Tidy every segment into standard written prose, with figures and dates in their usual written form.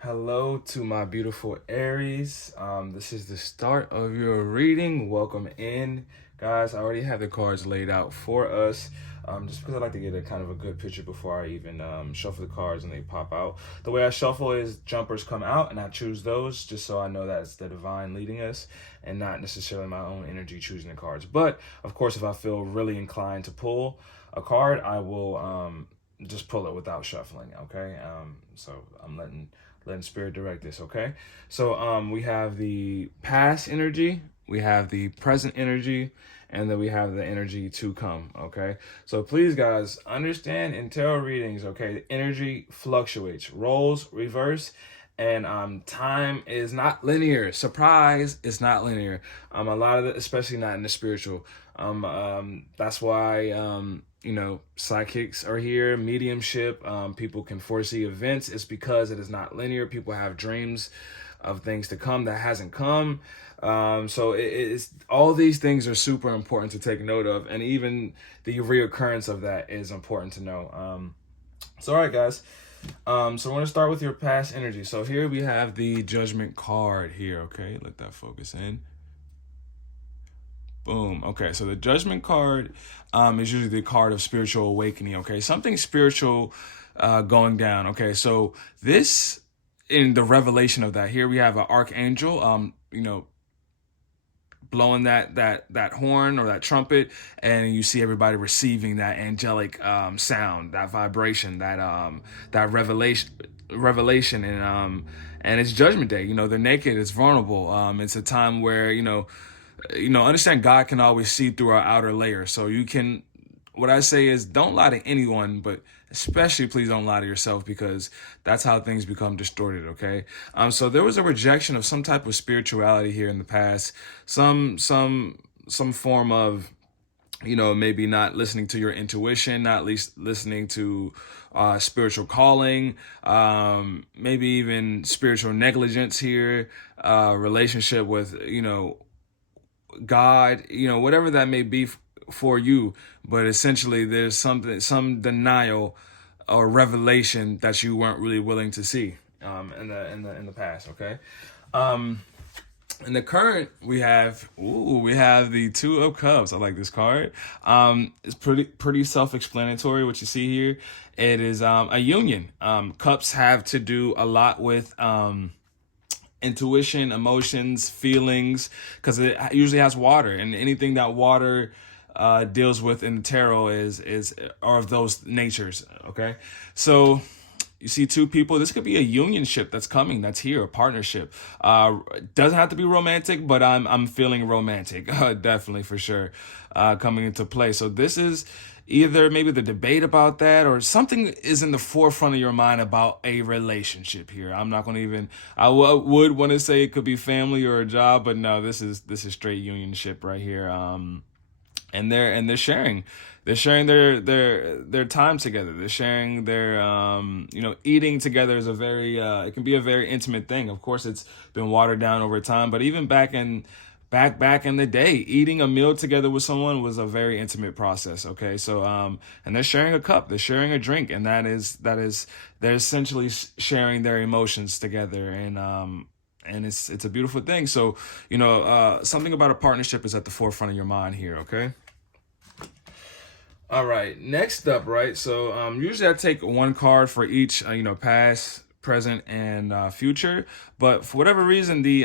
Hello to my beautiful Aries. This is the start of your reading. Welcome in, guys. I already have the cards laid out for us. Just because I like to get a kind of a good picture before I even shuffle the cards and they pop out. The way I shuffle is jumpers come out and I choose those just so I know that it's the divine leading us and not necessarily my own energy choosing the cards. But of course, if I feel really inclined to pull a card, I will just pull it without shuffling. Okay. So I'm letting spirit direct this. Okay. So we have the past energy, we have the present energy, and then we have the energy to come. Okay. So please, guys, understand in tarot readings. Okay, the energy fluctuates, rolls, reverse. And time is not linear. Surprise, it's not linear. A lot of it, especially not in the spiritual. That's why psychics are here, mediumship. People can foresee events. It's because it is not linear. People have dreams of things to come that hasn't come. So it's all these things are super important to take note of, and even the reoccurrence of that is important to know. So all right, guys. So we're gonna start with your past energy. So here we have the Judgment card here. Okay, let that focus in. Boom. Okay, so the Judgment card is usually the card of spiritual awakening. Okay, something spiritual going down. Okay, so this in the revelation of that, here we have an archangel. Blowing that horn or that trumpet, and you see everybody receiving that angelic sound, that vibration, that revelation, and it's Judgment Day. They're naked, it's vulnerable. It's a time where understand God can always see through our outer layer. So you can, what I say is, don't lie to anyone, but especially please don't lie to yourself, because that's how things become distorted. Okay. So there was a rejection of some type of spirituality here in the past, some form of, maybe not listening to your intuition, not least listening to spiritual calling, maybe even spiritual negligence here, relationship with, God, whatever that may be for you. But essentially there's some denial or revelation that you weren't really willing to see in the past. Okay. In the current, we have the Two of Cups. I like this card. It's pretty self-explanatory what you see here. It is a union. Cups have to do a lot with intuition, emotions, feelings, because it usually has water, and anything that water deals with in the tarot is are of those natures. Okay, so you see two people. This could be a unionship that's coming, that's here, a partnership. Doesn't have to be romantic, but I'm feeling romantic, definitely, for sure, coming into play. So this is either maybe the debate about that, or something is in the forefront of your mind about a relationship here. I'm not going to even, would want to say it could be family or a job, but no, this is straight unionship right here. And they're sharing their time together. They're sharing their eating together is a very it can be a very intimate thing. Of course, it's been watered down over time, but even back in the day, eating a meal together with someone was a very intimate process. Okay, so and they're sharing a cup, they're sharing a drink, and that is they're essentially sharing their emotions together, and it's a beautiful thing. So something about a partnership is at the forefront of your mind here. Okay. All right. Next up, right? So usually I take one card for each, past, present, and future. But for whatever reason, the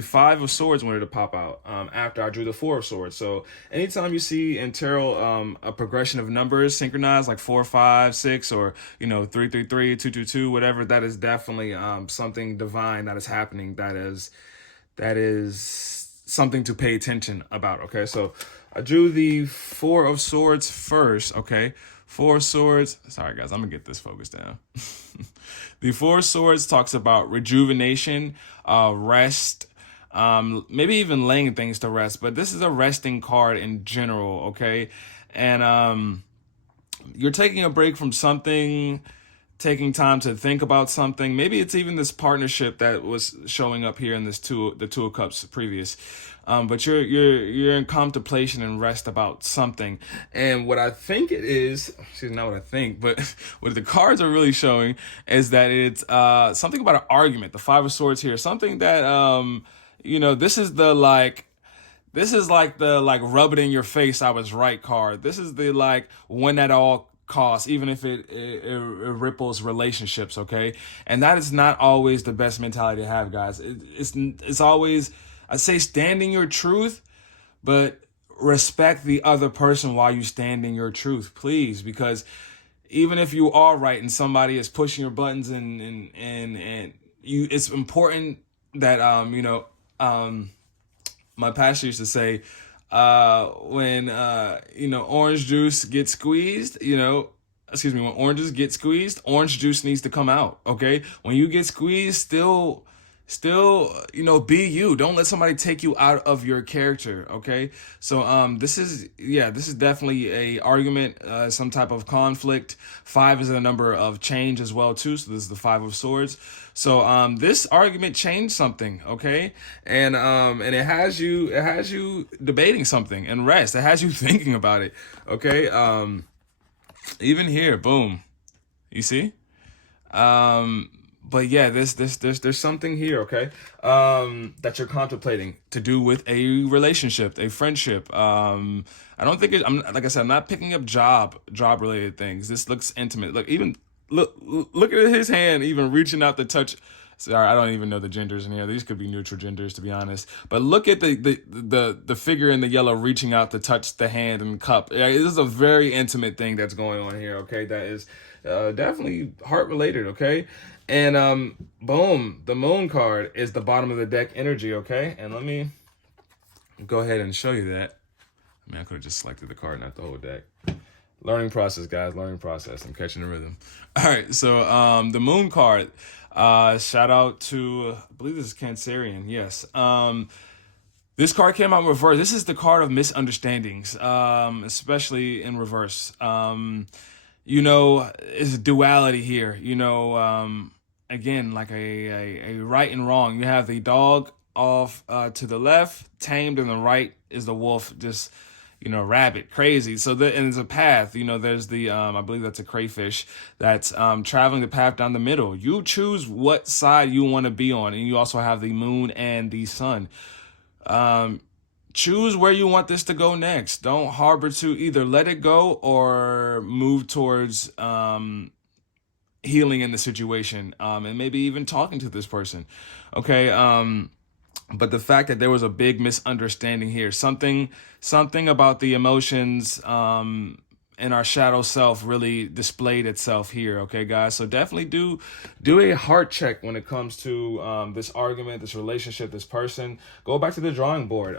Five of Swords wanted to pop out after I drew the Four of Swords. So anytime you see in tarot a progression of numbers synchronized, like 4, 5, 6, or 3, 3, 3, 2, 2, 2, whatever, that is definitely something divine that is happening. That is something to pay attention about. Okay, so I drew the Four of Swords first. Okay, Four of Swords. Sorry, guys, I'm gonna get this focused down. The Four of Swords talks about rejuvenation, rest, maybe even laying things to rest. But this is a resting card in general. Okay, and you're taking a break from something taking time to think about something. Maybe it's even this partnership that was showing up here in the Two of Cups previous. But you're in contemplation and rest about something. And what I think it is, excuse me, not what I think, but what the cards are really showing is that it's something about an argument. The Five of Swords here, something that this is the like rub it in your face I was right card. This is the like win at all costs, even if it ripples relationships, okay? And that is not always the best mentality to have, guys. It's always, I say, standing your truth, but respect the other person while you stand in your truth, please, because even if you are right and somebody is pushing your buttons and you, it's important that my pastor used to say, when orange juice gets squeezed, when oranges get squeezed, orange juice needs to come out. Okay, when you get squeezed, still be you. Don't let somebody take you out of your character. Okay, so this is definitely a argument, some type of conflict. 5 is a number of change as well too, so this is the 5 of Swords. So this argument changed something, okay, and it has you debating something and rest. It has you thinking about it, okay. Even here, boom, you see. But yeah, there's something here, okay, that you're contemplating to do with a relationship, a friendship. I don't think I'm like I said, I'm not picking up job related things. This looks intimate. Look at his hand, even reaching out to touch. Sorry, I don't even know the genders in here. These could be neutral genders, to be honest. But look at the figure in the yellow reaching out to touch the hand and cup. Yeah, this is a very intimate thing that's going on here. Okay, that is definitely heart related. Okay, and boom, the Moon card is the bottom of the deck energy. Okay, and let me go ahead and show you that. I mean, I could have just selected the card, not the whole deck. Learning process, guys. Learning process. I'm catching the rhythm. All right. So the Moon card. Shout out to, I believe this is Cancerian. Yes. This card came out in reverse. This is the card of misunderstandings, especially in reverse. It's a duality here. Again, like a right and wrong. You have the dog off to the left, tamed, and the right is the wolf, just rabbit, crazy. So and there's a path. There's the I believe that's a crayfish that's traveling the path down the middle. You choose what side you want to be on, and you also have the moon and the sun. Choose where you want this to go next. Don't harbor to either let it go or move towards healing in the situation, and maybe even talking to this person. Okay. But the fact that there was a big misunderstanding here, something about the emotions in our shadow self really displayed itself here. Okay, guys. So definitely do a heart check when it comes to this argument, this relationship, this person. Go back to the drawing board.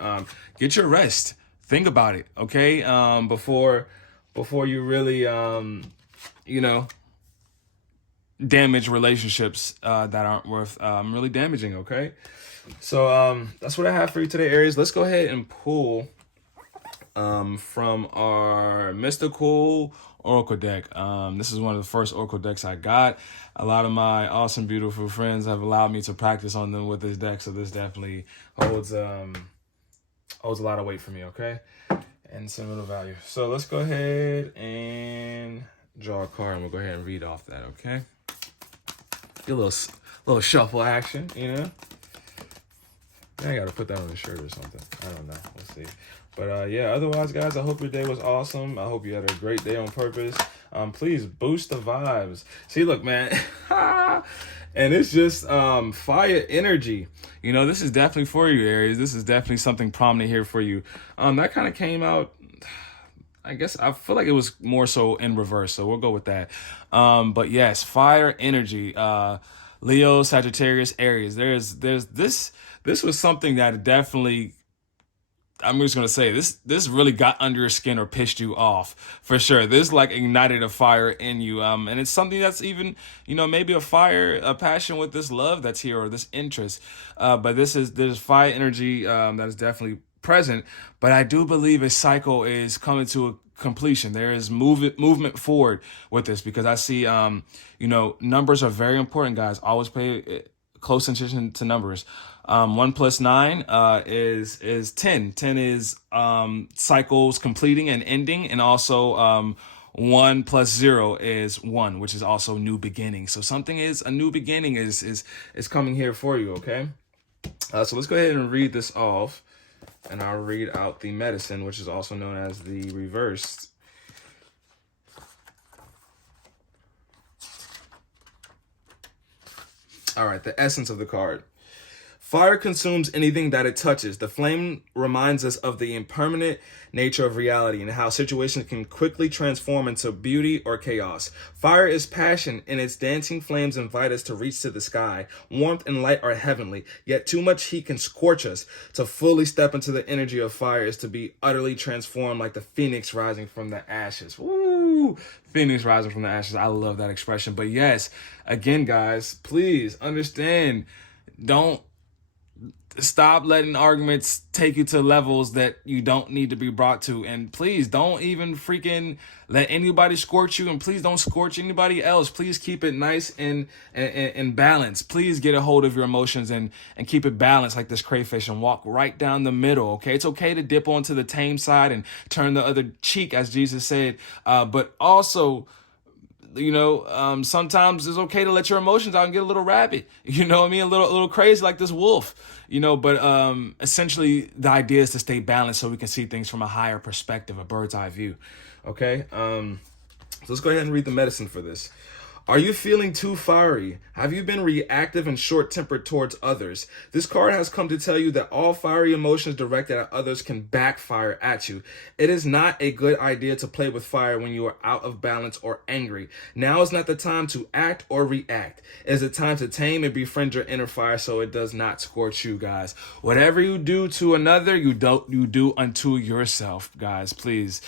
Get your rest. Think about it. Okay. Before you really damage relationships that aren't worth really damaging. Okay. So that's what I have for you today, Aries. Let's go ahead and pull from our mystical oracle deck. This is one of the first oracle decks I got. A lot of my awesome, beautiful friends have allowed me to practice on them with this deck, so this definitely holds a lot of weight for me, okay? And sentimental value. So let's go ahead and draw a card, and we'll go ahead and read off that, okay? Get a little shuffle action, I gotta put that on the shirt or something. I don't know. We'll see. But yeah, otherwise, guys, I hope your day was awesome. I hope you had a great day on purpose. Please boost the vibes. See, look, man. And it's just fire energy. This is definitely for you, Aries. This is definitely something prominent here for you. That kind of came out, I guess, I feel like it was more so in reverse. So we'll go with that. But yes, fire energy. Leo, Sagittarius, Aries. There's this was something that definitely, I'm just gonna say this really got under your skin or pissed you off for sure. This like ignited a fire in you, and it's something that's even maybe a passion with this love that's here or this interest. But there's fire energy that is definitely present. But I do believe a cycle is coming to completion. There is movement forward with this, because I see, you know, numbers are very important, guys. Always pay close attention to numbers. 1 plus 9 is 10. 10 is cycles completing and ending, and also 1 plus 0 is 1, which is also new beginning. So something is a new beginning is coming here for you. Okay. So let's go ahead and read this off, and I'll read out the medicine, which is also known as the reversed. All right, the essence of the card. Fire consumes anything that it touches. The flame reminds us of the impermanent nature of reality and how situations can quickly transform into beauty or chaos. Fire is passion, and its dancing flames invite us to reach to the sky. Warmth and light are heavenly, yet too much heat can scorch us. To fully step into the energy of fire is to be utterly transformed, like the phoenix rising from the ashes. Woo! Phoenix rising from the ashes. I love that expression. But yes, again, guys, please understand, don't stop letting arguments take you to levels that you don't need to be brought to. And please don't even freaking let anybody scorch you, and please don't scorch anybody else. Please keep it nice and balanced. Please get a hold of your emotions and keep it balanced like this crayfish, and walk right down the middle. Okay, it's okay to dip onto the tame side and turn the other cheek, as Jesus said, but also, you know, sometimes it's okay to let your emotions out and get a little rabid, you know what I mean? A little crazy like this wolf, you know, but essentially the idea is to stay balanced so we can see things from a higher perspective, a bird's eye view. Okay. So let's go ahead and read the medicine for this. Are you feeling too fiery? Have you been reactive and short-tempered towards others? This card has come to tell you that all fiery emotions directed at others can backfire at you. It is not a good idea to play with fire when you are out of balance or angry. Now is not the time to act or react. It is the time to tame and befriend your inner fire so it does not scorch you, guys. Whatever you do to another, you do unto yourself, guys, please.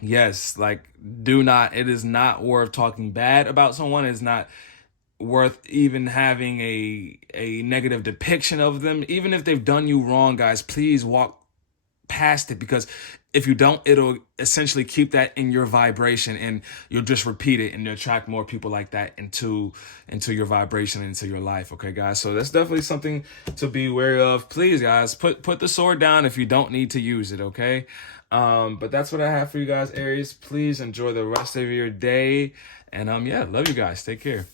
Yes, like, it is not worth talking bad about someone. It's not worth even having a negative depiction of them. Even if they've done you wrong, guys, please walk past it, because if you don't, it'll essentially keep that in your vibration, and you'll just repeat it and attract more people like that into your vibration, into your life. Okay, guys, so that's definitely something to be wary of. Please, guys, put the sword down if you don't need to use it. Okay. But that's what I have for you guys, Aries. Please enjoy the rest of your day, and yeah, love you guys. Take care.